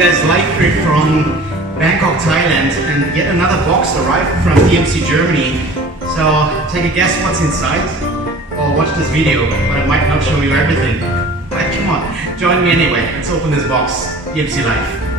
guys, live trip from Bangkok, Thailand, and yet another box arrived from DMC Germany. So take a guess what's inside, or watch this video, but I might not show you everything. But come on, join me anyway. Let's open this box. DMC Live.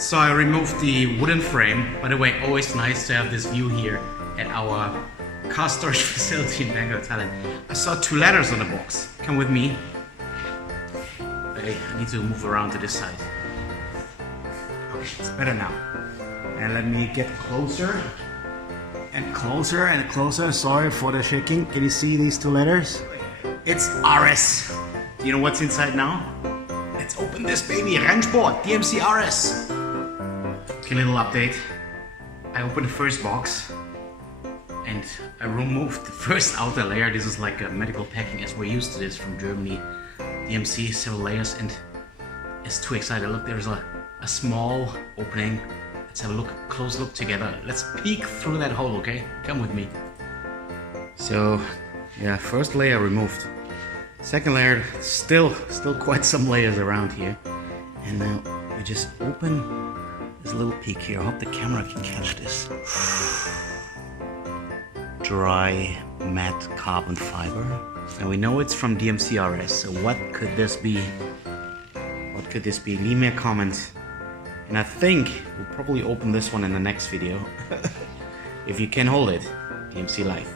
So I removed the wooden frame. By the way, always nice to have this view here at our car storage facility in Bangkok, Thailand. I saw 2 letters on the box. Come with me. Okay, I need to move around to this side. Okay, it's better now. And let me get closer and closer and closer. Sorry for the shaking. Can you see these 2 letters? It's RS. Do you know what's inside now? Let's open this baby. Rennsport DMC RS. Okay, little update. I opened the first box and I removed the first outer layer. This is like a medical packing as we're used to this from Germany. DMC, several layers, and it's too excited. Look, there's a small opening. Let's have a look, close look together. Let's peek through that hole, okay? Come with me. So, yeah, first layer removed. Second layer, still quite some layers around here. And now we just open. There's a little peek here. I hope the camera can catch this. Dry matte carbon fiber. And we know it's from DMC RS. So what could this be? What could this be? Leave me a comment. And I think we'll probably open this one in the next video. If you can hold it, DMC Live.